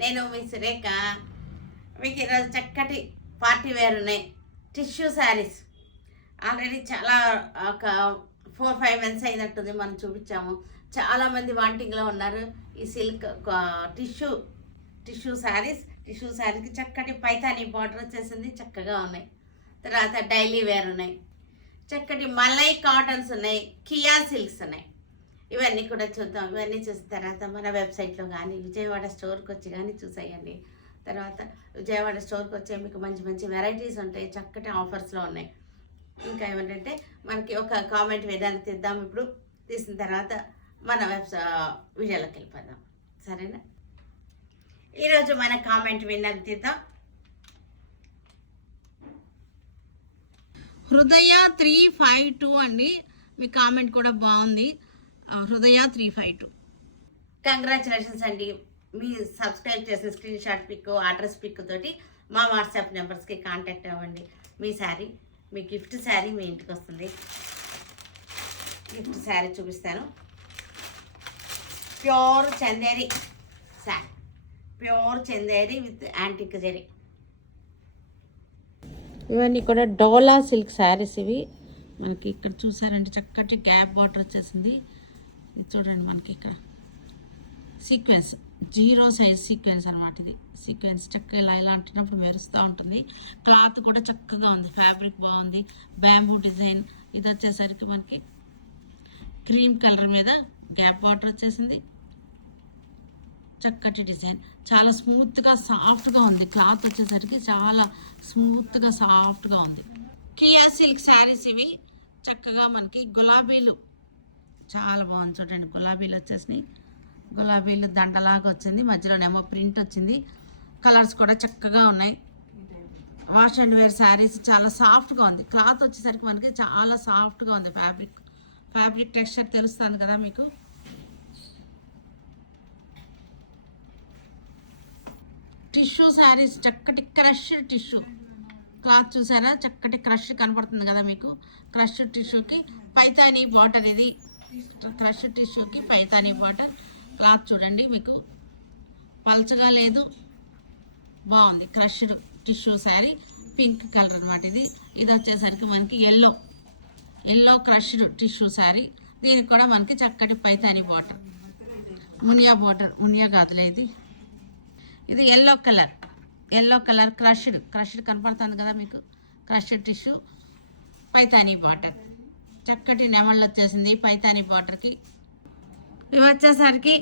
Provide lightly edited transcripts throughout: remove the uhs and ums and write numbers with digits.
నేను మీ సురేఖ. మీకు ఈరోజు చక్కటి పార్టీ వేర్ ఉన్నాయి, టిష్యూ శారీస్. ఆల్రెడీ చాలా ఒక 4-5 మంత్స్ అయినట్టుంది మనం చూపించాము. చాలామంది వాంటింగ్లో ఉన్నారు ఈ సిల్క్ టిష్యూ శారీకి చక్కటి పైతానీ బార్డర్ వచ్చేసింది, చక్కగా ఉన్నాయి. తర్వాత డైలీ వేర్ ఉన్నాయి, చక్కటి మలై కాటన్స్ ఉన్నాయి, కియా సిల్క్స్ ఉన్నాయి. ఇవన్నీ కూడా చూద్దాం. ఇవన్నీ చూసిన తర్వాత మన వెబ్సైట్లో కానీ విజయవాడ స్టోర్కి వచ్చి కానీ చూసేయండి. తర్వాత విజయవాడ స్టోర్కి వచ్చే మీకు మంచి మంచి వెరైటీస్ ఉంటాయి, చక్కటి ఆఫర్స్లో ఉన్నాయి. ఇంకా ఏమంటే మనకి ఒక కామెంట్ విధానం తీద్దాం. ఇప్పుడు తీసిన తర్వాత మన వీడియోలోకి వెళ్ళిపోదాం, సరేనా? ఈరోజు మన కామెంట్ విన్నర్ తీద్దాం. హృదయ 352 అండి, మీ కామెంట్ కూడా బాగుంది. హృదయ 352 కంగ్రాచులేషన్స్ అండి. మీ సబ్స్క్రైబ్ చేసిన screenshot pic, address pic తోటి మా వాట్సాప్ నెంబర్స్కి కాంటాక్ట్ అవ్వండి. మీ శారీ, మీ గిఫ్ట్ శారీ మీ ఇంటికి వస్తుంది. గిఫ్ట్ శారీ చూపిస్తాను. Pure Chanderi sari, pure Chanderi with antique zari. ఇవన్నీ కూడా డోలా సిల్క్ శారీస్. ఇవి మనకి ఇక్కడ చూసారంటే చక్కటి గ్యాప్ బార్డర్ వచ్చేసింది. ఇది చూడండి, మనకి ఇక్కడ సీక్వెన్స్ 0 సైజ్ సీక్వెన్స్ అనమాట. ఇది సీక్వెన్స్ చక్కగా ఇలా అంటున్నప్పుడు మెరుస్తూ ఉంటుంది. క్లాత్ కూడా చక్కగా ఉంది, ఫ్యాబ్రిక్ బాగుంది, బ్యాంబూ డిజైన్. ఇది వచ్చేసరికి మనకి క్రీమ్ కలర్ మీద గ్యాప్ బార్డర్ వచ్చేసింది, చక్కటి డిజైన్. చాలా స్మూత్గా సాఫ్ట్గా ఉంది. క్లాత్ వచ్చేసరికి చాలా స్మూత్గా సాఫ్ట్గా ఉంది. కియా సిల్క్ శారీస్ ఇవి. చక్కగా మనకి గులాబీలు చాలా బాగుంది. చూడండి, గులాబీలు వచ్చేసినాయి. గులాబీలు దండలాగా వచ్చింది, మధ్యలోనేమో ప్రింట్ వచ్చింది. కలర్స్ కూడా చక్కగా ఉన్నాయి. Wash and wear saris. చాలా సాఫ్ట్గా ఉంది. క్లాత్ వచ్చేసరికి మనకి చాలా సాఫ్ట్గా ఉంది. ఫ్యాబ్రిక్ టెక్స్చర్ తెలుస్తుంది కదా మీకు. టిష్యూ శారీస్, చక్కటి క్రష్డ్ టిష్యూ. క్లాత్ చూసారా, చక్కటి క్రష్ కనపడుతుంది కదా మీకు. క్రష్ టిష్యూకి పైతానీ బార్డర్. ఇది క్రష్ టిష్యూకి పైతానీ బార్డర్. క్లాత్ చూడండి, మీకు పల్చగా లేదు, బాగుంది. Crushed tissue sari, pink colour అనమాట. ఇది వచ్చేసరికి మనకి ఎల్లో క్రష్డ్ టిష్యూ శారీ. దీనికి కూడా మనకి చక్కటి పైతానీ బార్డర్, మునియా కాదులే. ఇది ఎల్లో కలర్ క్రష్డ్ కనపడుతుంది కదా మీకు. క్రష్డ్ టిష్యూ, పైతానీ బార్డర్, చక్కటి నెమళ్ళు వచ్చేసింది పైతానీ బార్డర్కి. ఇవి వచ్చేసరికి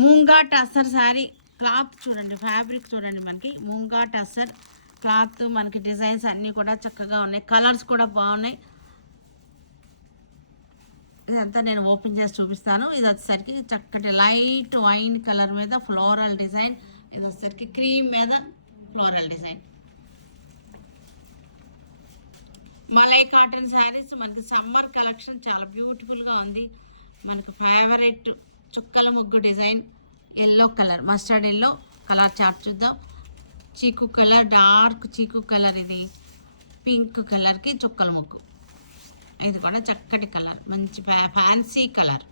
మూంగా టస్సర్ శారీ. క్లాత్ చూడండి, ఫ్యాబ్రిక్ చూడండి, మనకి మూంగా టస్సర్ క్లాత్. మనకి డిజైన్స్ అన్నీ కూడా చక్కగా ఉన్నాయి, కలర్స్ కూడా బాగున్నాయి. ఇదంతా నేను ఓపెన్ చేసి చూపిస్తాను. ఇది వచ్చేసరికి చక్కటి లైట్ వైన్ కలర్ మీద ఫ్లోరల్ డిజైన్. ఇది వచ్చేసరికి క్రీమ్ మీద floral design. Malai cotton saris మనకి సమ్మర్ కలెక్షన్ చాలా బ్యూటిఫుల్గా ఉంది. మనకి ఫేవరెట్ చుక్కల ముగ్గు design, yellow colour, mustard yellow colour chart చూద్దాం. చీకు కలర్, డార్క్ చీకు కలర్. ఇది పింక్ కలర్కి చుక్కల ముగ్గు. ఇది కూడా చక్కటి కలర్, మంచి fancy colour.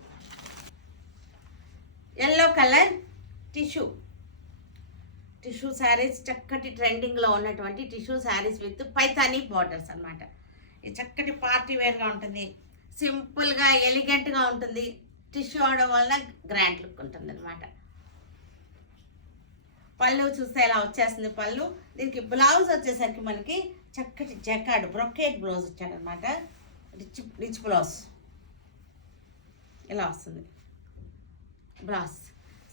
Yellow colour tissue saris, చక్కటి ట్రెండింగ్లో ఉన్నటువంటి tissue saris with Paithani borders అనమాట. ఇది చక్కటి పార్టీ వేర్గా ఉంటుంది, సింపుల్గా ఎలిగెంట్గా ఉంటుంది. టిష్యూ అవడం వల్ల గ్రాండ్ లుక్ ఉంటుంది అనమాట. పళ్ళు చూస్తే ఇలా వచ్చేస్తుంది పళ్ళు. దీనికి బ్లౌజ్ వచ్చేసరికి మనకి చక్కటి జకార్డ్ బ్రొకేట్ బ్లౌజ్ ఇచ్చాడనమాట. రిచ్ బ్లౌజ్ ఇలా వస్తుంది బ్లౌజ్.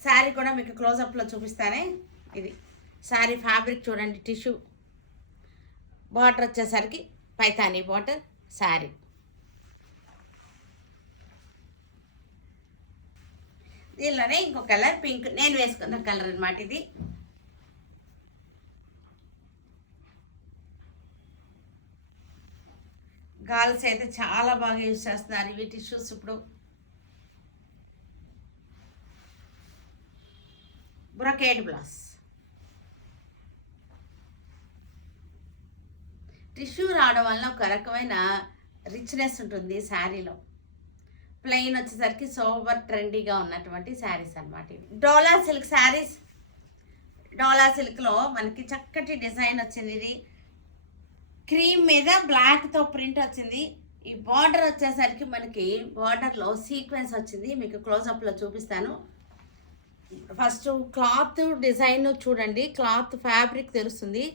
శారీ కూడా మీకు క్లోజప్లో చూపిస్తానే. ఇది శారీ ఫ్యాబ్రిక్ చూడండి, టిష్యూ. బార్డర్ వచ్చేసరికి పైతానీ బార్డర్ శారీ. దీనిలోనే ఇంకో కలర్ పింక్, నేను వేసుకున్న కలర్ అనమాట. ఇది గర్ల్స్ అయితే చాలా బాగా యూజ్ చేస్తున్నారు ఇవి టిష్యూస్. ఇప్పుడు బ్రొకేడ్ బ్లౌజ్. టిష్యూ రావడం వల్ల ఒక రకమైన రిచ్నెస్ ఉంటుంది శారీలో. ప్లెయిన్ వచ్చేసరికి సోబర్ ట్రెండీగా ఉన్నటువంటి శారీస్ అనమాట ఇవి. డోలా సిల్క్ శారీస్ డోలా సిల్క్లో మనకి చక్కటి డిజైన్ వచ్చింది. ఇది క్రీమ్ మీద బ్లాక్తో ప్రింట్ వచ్చింది. ఈ బార్డర్ వచ్చేసరికి మనకి బార్డర్లో సీక్వెన్స్ వచ్చింది. మీకు క్లోజప్లో చూపిస్తాను. ఫస్ట్ క్లాత్ డిజైన్ చూడండి, క్లాత్ ఫ్యాబ్రిక్ తెలుస్తుంది.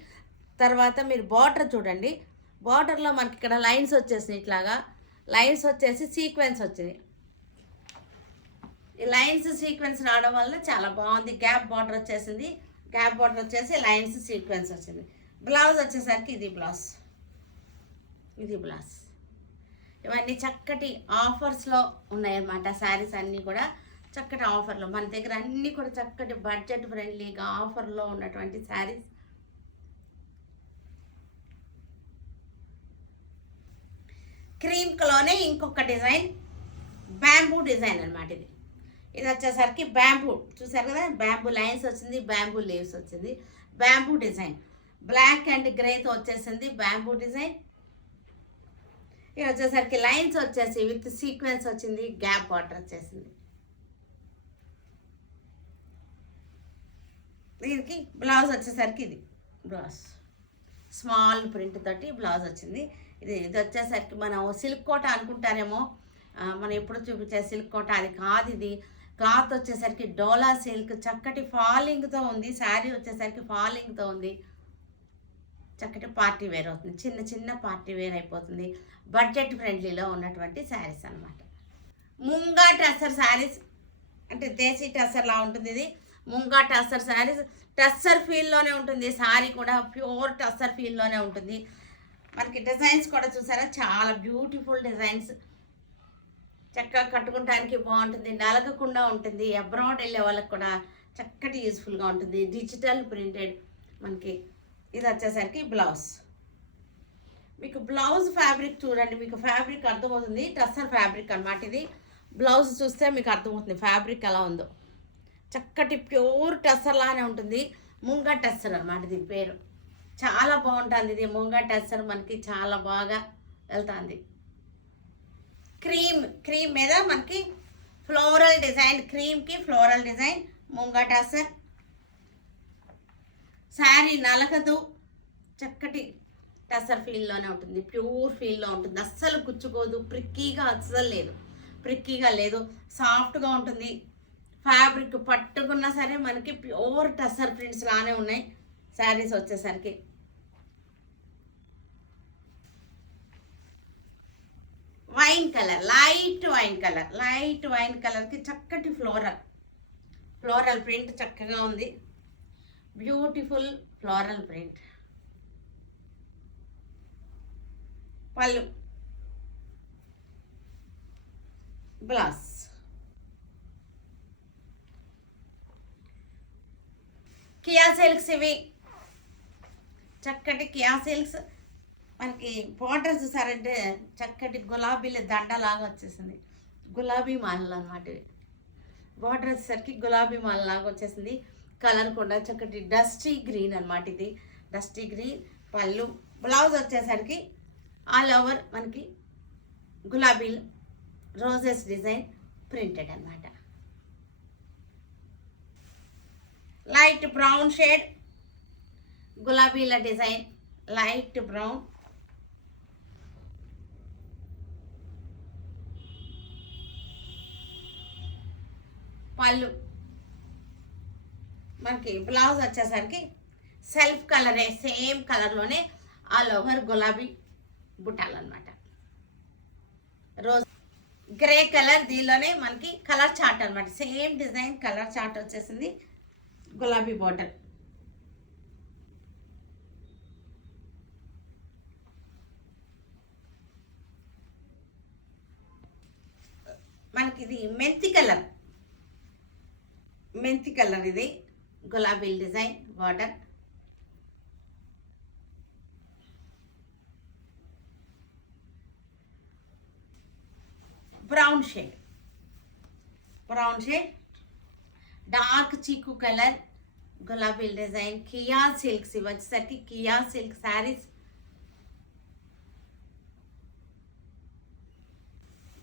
తర్వాత మీరు బార్డర్ చూడండి, బార్డర్లో మనకి ఇక్కడ లైన్స్ వచ్చేసినాయి. ఇట్లాగా లైన్స్ వచ్చేసి సీక్వెన్స్ వచ్చింది. ఈ లైన్స్ సీక్వెన్స్ రావడం వల్ల చాలా బాగుంది. గ్యాప్ బార్డర్ వచ్చేసింది, గ్యాప్ బార్డర్ వచ్చేసి లైన్స్ సీక్వెన్స్ వచ్చింది. బ్లౌజ్ వచ్చేసరికి ఇది బ్లౌజ్, ఇది బ్లౌజ్. ఇవన్నీ చక్కటి ఆఫర్స్లో ఉన్నాయన్నమాట. శారీస్ అన్నీ కూడా చక్కటి ఆఫర్లో మన దగ్గర అన్నీ కూడా చక్కటి బడ్జెట్ ఫ్రెండ్లీగా ఆఫర్లో ఉన్నటువంటి శారీస్. క్రీమ్ కలర్నే ఇంకొక డిజైన్, బ్యాంబూ డిజైన్ అనమాట. ఇది వచ్చేసరికి బ్యాంబూ, చూసారు కదా, బ్యాంబూ లైన్స్ వచ్చింది, బ్యాంబూ లీవ్స్ వచ్చింది. బ్యాంబూ డిజైన్ బ్లాక్ అండ్ గ్రేతో వచ్చేసింది బ్యాంబూ డిజైన్. ఇది వచ్చేసరికి లైన్స్ వచ్చేసి విత్ సీక్వెన్స్ వచ్చింది, గ్యాప్ బార్డర్ వచ్చేసింది. దీనికి బ్లౌజ్ వచ్చేసరికి ఇది బ్లౌజ్ స్మాల్ ప్రింట్ తోటి బ్లౌజ్ వచ్చింది. ఇది వచ్చేసరికి మనం సిల్క్ కోట అనుకుంటారేమో, మనం ఎప్పుడు చూపించే సిల్క్ కోట అది కాదు. ఇది క్లాత్ వచ్చేసరికి డోలా సిల్క్, చక్కటి ఫాలింగ్తో ఉంది. శారీ వచ్చేసరికి ఫాలింగ్తో ఉంది. చక్కటి పార్టీ వేర్ అవుతుంది, చిన్న చిన్న పార్టీ వేర్ అయిపోతుంది. బడ్జెట్ ఫ్రెండ్లీలో ఉన్నటువంటి శారీస్ అనమాట. ముంగా టస్సర్ శారీస్ అంటే దేశీ టస్సర్లా ఉంటుంది. ఇది ముంగా టస్సర్ శారీస్, టస్సర్ ఫీల్లోనే ఉంటుంది. శారీ కూడా ప్యూర్ టస్సర్ ఫీల్లోనే ఉంటుంది. మనకి డిజైన్స్ కూడా చూసారా, చాలా బ్యూటిఫుల్ డిజైన్స్. చక్కగా కట్టుకుంటానికి బాగుంటుంది, నలగకుండా ఉంటుంది. అబ్రాడ్ వెళ్ళే వాళ్ళకి కూడా చక్కటి యూస్ఫుల్గా ఉంటుంది. డిజిటల్ ప్రింటెడ్ మనకి. ఇది వచ్చేసరికి బ్లౌజ్. మీకు బ్లౌజ్ ఫ్యాబ్రిక్ చూడండి, మీకు ఫ్యాబ్రిక్ అర్థమవుతుంది. టస్సర్ ఫ్యాబ్రిక్ అనమాట. ఇది బ్లౌజ్ చూస్తే మీకు అర్థమవుతుంది ఫ్యాబ్రిక్ ఎలా ఉందో. చక్కటి ప్యూర్ టస్సర్ లానే ఉంటుంది. ముంగా టస్సర్ అనమాట దీని పేరు. చాలా బాగుంటుంది ఇది ముంగా టస్సర్, మనకి చాలా బాగా వెళ్తుంది. క్రీమ్ మీద మనకి ఫ్లోరల్ డిజైన్, క్రీమ్కి ఫ్లోరల్ డిజైన్, ముంగా టస్సర్. శారీ నలగదు, చక్కటి టస్సర్ ఫీల్లోనే ఉంటుంది, ప్యూర్ ఫీల్లో ఉంటుంది. అస్సలు గుచ్చుకోదు, ప్రిక్కీగా అస్సలు లేదు, ప్రిక్కీగా లేదు, సాఫ్ట్గా ఉంటుంది. ఫ్యాబ్రిక్ పట్టుకున్నా సరే మనకి ప్యూర్ టస్సర్ ప్రింట్స్ లానే ఉన్నాయి శారీస్ వచ్చేసరికి. Wine colour, light wine colour, light wine కలర్కి చక్కటి ఫ్లోరల్ ప్రింట్ చక్కగా ఉంది. Beautiful floral print. పళ్ళు, బ్లౌజ్. కియా సిల్క్స్ ఇవి, చక్కటి కియా సిల్క్స్. మనకి బార్డర్ చూసారంటే చక్కటి గులాబీల దండలాగా వచ్చేసింది, గులాబీ మాలలు అనమాట. బార్డర్ వచ్చేసరికి గులాబీ మాలలాగా వచ్చేసింది. కలర్ కూడా చక్కటి డస్టీ గ్రీన్ అనమాట. ఇది డస్టీ గ్రీన్. పళ్ళు, బ్లౌజ్ వచ్చేసరికి ఆల్ ఓవర్ మనకి గులాబీలు రోజెస్ డిజైన్ ప్రింటెడ్ అనమాట. లైట్ బ్రౌన్ షేడ్, గులాబీల డిజైన్, లైట్ బ్రౌన్. పళ్ళు, మనకి బ్లౌజ్ వచ్చేసరికి సెల్ఫ్ కలరే, సేమ్ కలర్లోనే ఆల్ ఓవర్ గులాబీ బుట్టాలు అనమాట. రోజ్ గ్రే కలర్, దీనిలోనే మనకి కలర్ చార్ట్ అనమాట. సేమ్ డిజైన్ కలర్ చార్ట్ వచ్చేసింది, గులాబీ బార్డర్. మనకి ఇది మెంతి కలర్, మెంతి కలర్. ఇది గులాబీ design border. Brown shade, brown shade, dark చీకు కలర్, గులాబీ డిజైన్. కియా సిల్క్స్ ఇవి వచ్చేసరికి Kia silk saris.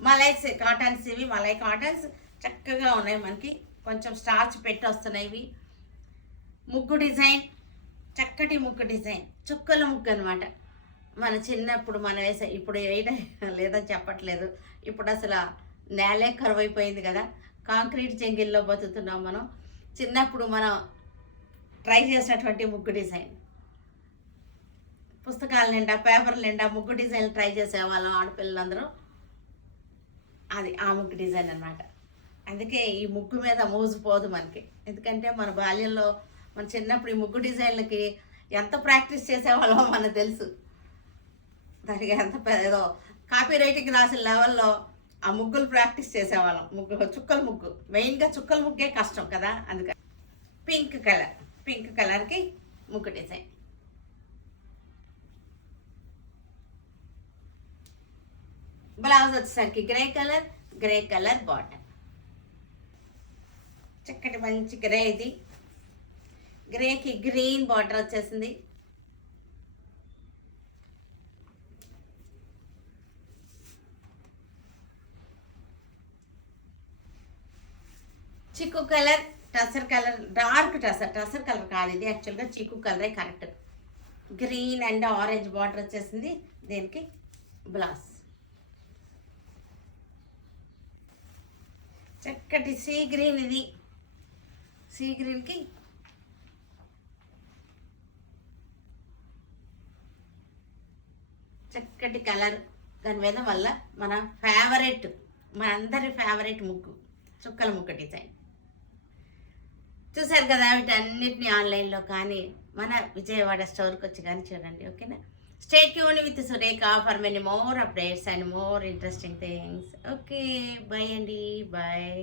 Malai cottons ఇవి, మలై కాటన్స్ చక్కగా ఉన్నాయి. మనకి కొంచెం స్టార్చ్ పెట్టి వస్తున్నాయి ఇవి. ముగ్గు డిజైన్, చక్కటి ముగ్గు డిజైన్, చుక్కల ముగ్గు అనమాట. మన చిన్నప్పుడు మనం వేసే, ఇప్పుడు వేయడం లేదని చెప్పట్లేదు, ఇప్పుడు అసలు నేలే కరువైపోయింది కదా, కాంక్రీట్ జంగిల్లో బతుకుతున్నాం మనం. చిన్నప్పుడు మనం ట్రై చేసినటువంటి ముగ్గు డిజైన్, పుస్తకాల నిండా పేపర్ల నిండా ముగ్గు డిజైన్లు ట్రై చేసేవాళ్ళం ఆడపిల్లలందరూ. అది ఆ ముగ్గు డిజైన్ అనమాట. అందుకే ఈ ముగ్గు మీద మోజుపోదు మనకి, ఎందుకంటే మన బాల్యంలో మన చిన్నప్పుడు ఈ ముగ్గు డిజైన్లకి ఎంత ప్రాక్టీస్ చేసేవాళ్ళమో మనకు తెలుసు. దానికి ఎంత ఏదో కాపీ రైటింగ్ రాసిన లెవెల్లో ఆ ముగ్గులు ప్రాక్టీస్ చేసేవాళ్ళం. చుక్కల ముగ్గు, మెయిన్గా చుక్కల ముగ్గే కష్టం కదా. అందుకని పింక్ కలర్కి ముగ్గు డిజైన్. బ్లౌజ్ వచ్చేసరికి గ్రే కలర్ బాటమ్, చక్కటి మంచి గ్రే. ఇది గ్రేకి గ్రీన్ బార్డర్ వచ్చేసింది. చిక్కు colour, tussar colour, dark tussar colour కాదు ఇది, యాక్చువల్గా చిక్కు కలరే correct. Green and orange border వచ్చేసింది దీనికి. బ్లౌజ్ చక్కటి సీ గ్రీన్, ఇది సీ గ్రీన్కి చక్కటి కలర్. దాని మీద మళ్ళీ మన ఫేవరెట్, మనందరి ఫేవరెట్ ముగ్గు, చుక్కల ముగ్గు డిజైన్. చూసారు కదా, వీటన్నిటిని ఆన్లైన్లో కానీ మన విజయవాడ స్టోర్కి వచ్చి కానీ చూడండి. ఓకేనా? Stay tune with Surekha for many more updates and more interesting things. Okay, bye అండి, బాయ్.